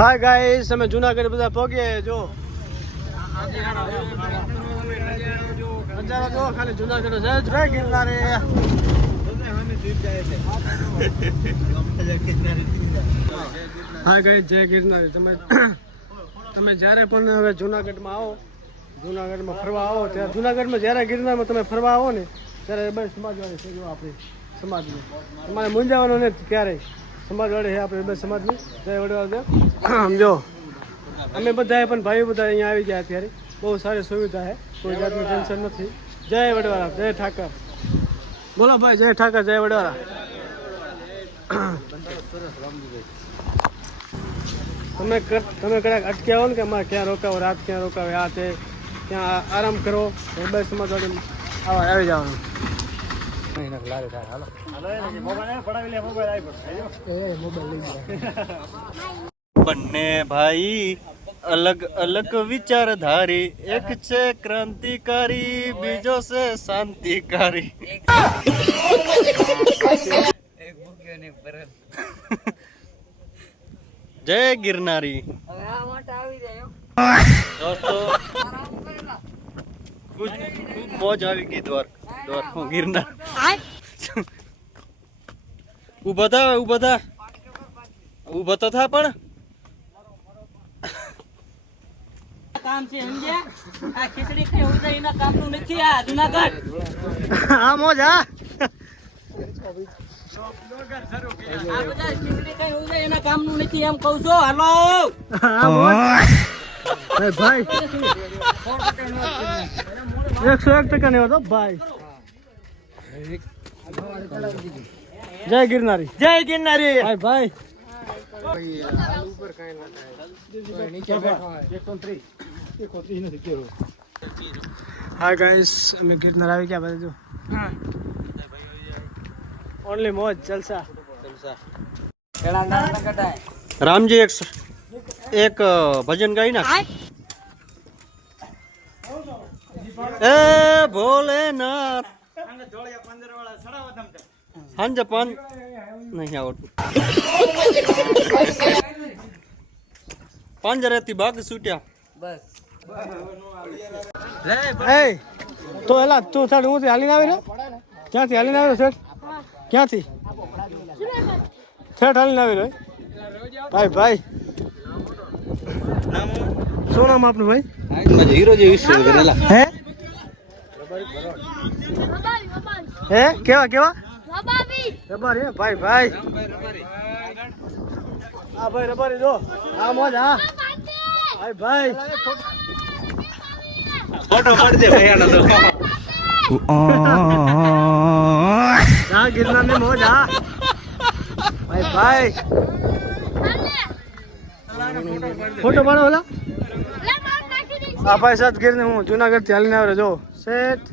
Hi guys, અમે જુનાગઢ બધા પગે જો નજારો જો ખાલી જુનાગઢ જય ગિરનારે. હા ગાઈસ, જય ગિરનારી. તમે જ્યારે પણ હવે જુનાગઢમાં આવો, જુનાગઢમાં ફરવા આવો ત્યારે જુનાગઢમાં જ્યારે ગિરનારમાં તમે ફરવા આવો ને ત્યારે બે સમાજવાળી છે જો આપણી સમાજની. તમારે મૂંઝાવાનું નથી ક્યારેય, સમાજવાળી છે આપણે બે સમાજની. જય વડવાદેવ. સમજો અમે બધાએ પણ ભાઈઓ બધા અહીંયા આવી ગયા અત્યારે. બહુ સારી સુવિધા છે, કોઈ જાતનું ટેન્શન નથી. જય વડવાળા, જય ઠાકર. બોલો ભાઈ, જય ઠાકર, જય વડવાળા. તમે કદાચ અટક્યા હો ને કે અમારે ક્યાં રોકાવો, રાત ક્યાં રોકાવે, આ તે ત્યાં આરામ કરો, બે સમાજવાળી આવી જવાનું. બંને ભાઈ અલગ અલગ વિચારધારી, એક છે ક્રાંતિકારી, બીજો છે શાંતિકારી. જય ગિરનારી. દોસ્તો ખૂબ મોજ આવી ગઈ દ્વારકા ગિરનાર. ઉભા તો થા પણ કામ છે સમજ્યા. આ ખીચડી કઈ હોય એના કામનું નથી. આ જુનાગઢ હા મોજ. હા આ બધા ખીચડી કઈ હોય એના કામનું નથી એમ કહું છું. હાલો ભાઈ 101% નહીં હોતો ભાઈ. જય ગિરનારી, જય ગિરનારી. ભાઈ ભાઈ. હા ગાઈસ, અમે ગિરનાર આવી ગયા બધા. જો ઓનલી મોજ, જલસા. રામજી એક ભજન ગાઈ નાખ. એ ભોલેનાથ હાંજે પાન નહીં આવડતું. પાંજરાથી બાગ છૂટ્યા. બસ એ તો એલા તું થાળ હું હાલીને આવી રહ્યો. ક્યાંથી હાલીને આવ્યો શેઠ? ક્યાંથી શેઠ હાલીને આવી રહ્યો? ભાઈ ભાઈ શું નામ આપનું ભાઈ? હીરો જેવી હે હે કેવા કેવા રબારી હે ભાઈ ભાઈ. હા ભાઈ રબારી જો. હા મોજ. હા ભાઈ ભાઈ ફોટો પાડી દે ભાઈ આનો તો. હા ગિરનાર ની મોજ. હા ભાઈ ભાઈ ફોટો પાડો ઓલા. હા ભાઈ સાત ગીર ને હું જુનાગઢ થી હાલીને આવે. જો શેઠ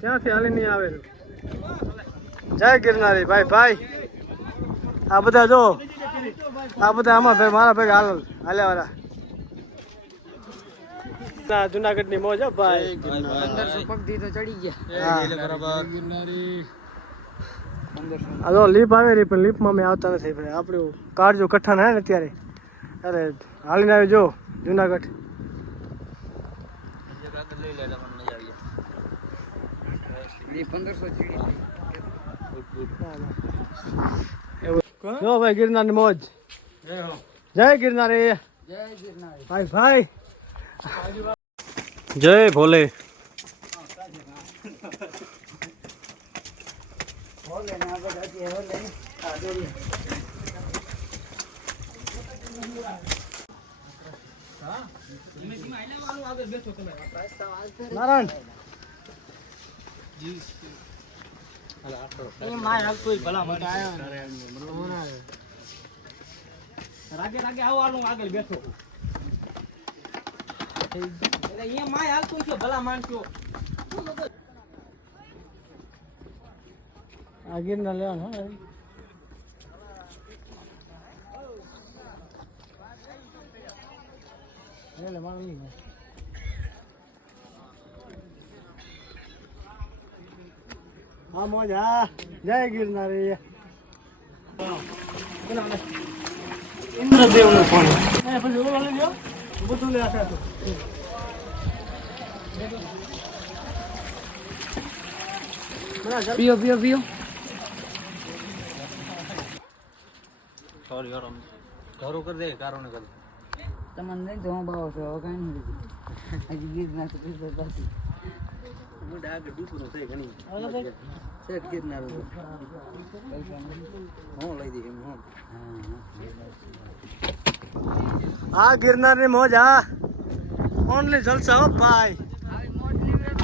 ક્યાંથી હાલીને આવે. જય ગિરનારી ભાઈ ભાઈ. આ બધા જો, આ બધા આમાં ભાઈ મારા ભાઈ હાલ્યા વાળા. જુનાગઢ ની મોજ ભાઈ. 1500 પગથી તો ચડી ગયા. આ તો લીપ આવે રહી પણ લીપમાં અમે આવતા નથી ભાઈ. આપણું કાળજો કઠણ હે ને અત્યારે. અરે હાલીને આવી જો જુનાગઢ. જો ભાઈ ગિરનાર ની મોજ. જય ગિરનારી, ભાઈ ભાઈ. જય ભોલે. નારાયણ રાગે રાગે આવો આગળ બેઠો. અહીંયા માય હાલતું છે ભલા માણસો. આ ગિરનાર લેવાનું. હા મોજ. હા જય ગિરનારી. ઇન્દ્રદેવનું પાણી પછી ઓલો લઈ લો બધું લે આખા તો પીઓ પીઓ પીઓ સોરી યાર ઘરો કર દે કારો ને કર તમને નહીં તો હું બાવો છો હવે કાંઈ નહીં હજી ગીરના તો પીસો પાછી હું ડાગ ડૂસું નો થઈ ઘણી સેટ ગિરનાર હું લઈ દઈ એમ હું આ ગિરનારની મોજ આ ઓનલી જલસા હો ભાઈ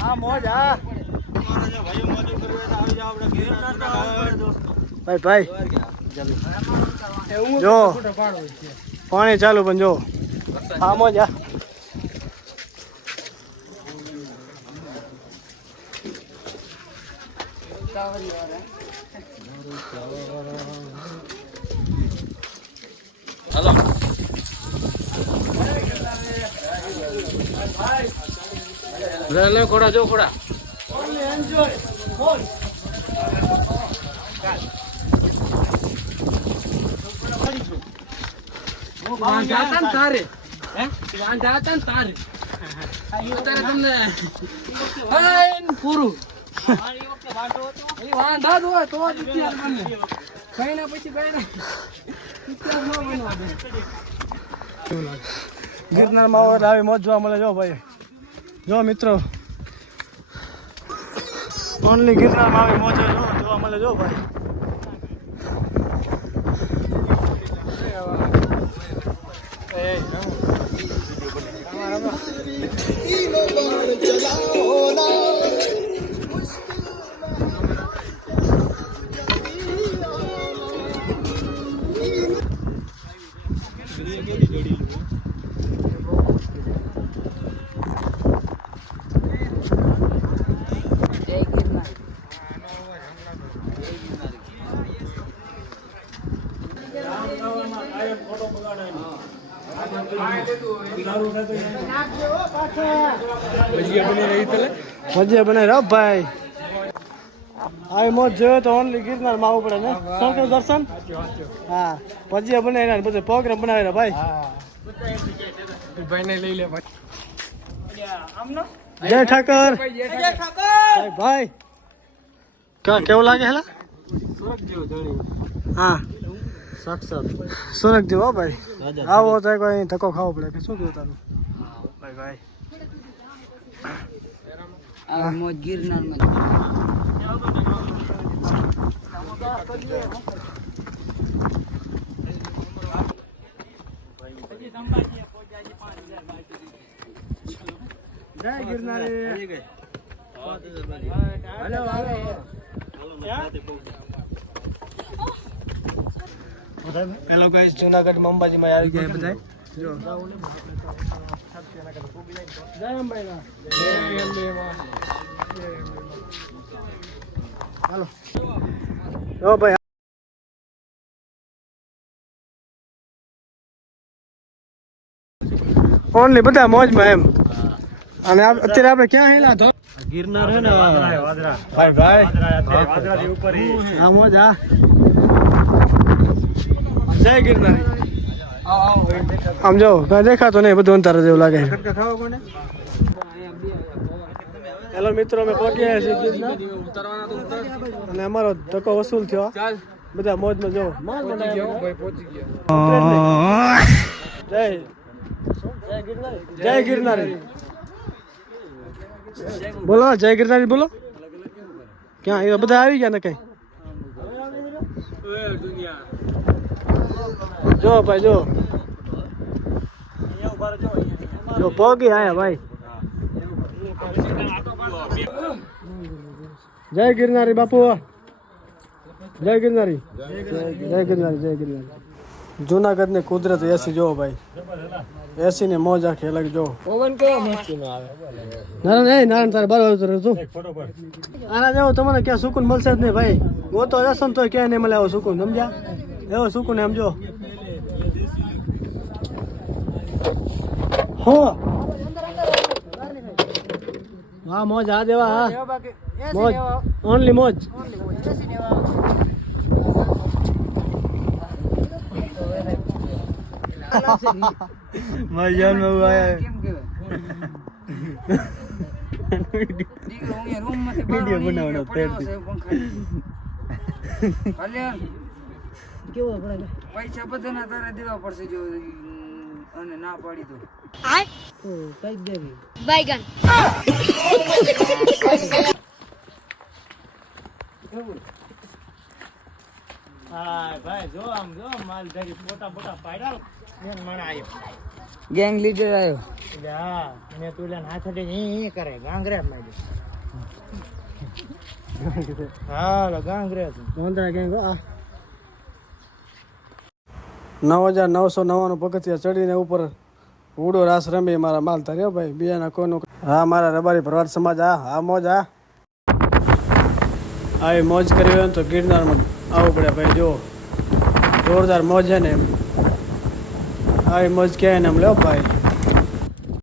આ મોજ આ ભાઈ ભાઈ જો પાણી ચાલુ પણ જો આ મોજ આ લે ખોડા જો ખોડા એન્જોય મોજ વાંધાતા ને તારે વાંધાતા ને તારે અત્યારે તમને પૂરું વાંધા જ હોય તો જ ઇતિહાસ બને કઈ ના પછી કઈ ના ઇતિહાસ ન બનવા દે ગિરનારમાં આવો એટલે આવી મોજ જોવા મળે જો ભાઈ જો મિત્રો ઓનલી ગિરનારમાં આવી મોજ જોવા મળે જો ભાઈ ભજીયા બનાવી રહ્યો ભાઈ આવી મોજ જોયો તો ઓનલી ગિરનારમાં આવવું પડે ને શું કેવું દર્શન હા ભજીયા બનાવી રહ્યા બધું પ્રોગ્રામ બનાવી રહ્યા ભાઈ જય ઠાકર ભાઈ કેવું લાગે હેલા હા સુરત જેવો ભાઈ આવો તો કોઈ ધક્કો ખાવો પડે કે શું કેવું તારું ભાઈ ભાઈ આ મોજ ગિરનારમાં જય ગિરનારી હેલો ગાઈસ જુનાગઢ અંબાજીમાં આવી ગયા બધા જો જય અંબાઈ જય અંબે હાલો જો ભાઈ ઓનલી બધા મોજમાં એમ અને અત્યારે આપણે ક્યાં હેલા તો ગિરનાર હે ને ભાઈ ભાઈ વાદરાથી ઉપર આ મોજ આ જય ગિરનારી આમ જો કઈ દેખાતો નહીં બધું અંતર જેવું લાગે છે હેલો મિત્રો અમે પહોંચી ગયા છીએ ગિરનાર અને અમારો ધક્કો વસૂલ થયો બધા મોજમાં જો જય ગિરનારી બોલો જય ગિરનારી બોલો ક્યાં એ બધા આવી ગયા ને કઈ જો ભાઈ જો પોગી આયા ભાઈ જય ગિરનારી બાપુ જય ગિરનારી જય ગિરનારી જુનાગઢ ની કુદરત એસી જો ભાઈ એસી ની મોજ આખી અલગ જો પવન કેવો મસ્ત નો આવે નારાયણ તારે બરાબર તું આના જેવો તમને ક્યાં સુકૂન મળશે જ નહીં ભાઈ ગોતો જશો ને તો ક્યાંય નહીં મળે એવો સુકૂન સમજ્યા એવો સુકૂન સમજો હો હા મોજ આ દેવા હા મોજ ઓનલી મોજ મારી જાનમાં હું આયા કેમ કહેવાય દીકરો હું રૂમ માંથી વિડિયો બનાવવાનો પડ્યો છે પંખા કલ્યાણ કેવો આપણે પૈસા બધાના તારે દેવા પડશે જો અને ના પાડી તો કઈ દેવી बैगन હા ભાઈ જો આમ જો માલ ધરી ફોટા ફોટા પાડ્યા એમ મને આવ્યો ગેંગ લીડર આવ્યો એટલે હા અને તું લે હાથ અડી કરે ગાંગરે મારી હા ગાંગરે નોંધા કેમ આ 9999 પગથિયા ચડીને ઉપર ઉડો રાસ રમી મારા માલ તાર્યો ભાઈ બિયાના કોનું હા મારા રબારી ભરવાડ સમાજ આ મોજ આ એ મોજ કરી હોય ને તો ગિરનારમાં આવવું પડે ભાઈ જો જોરદાર મોજ છે ને એમ આ મોજ કહે ને એમ લો ભાઈ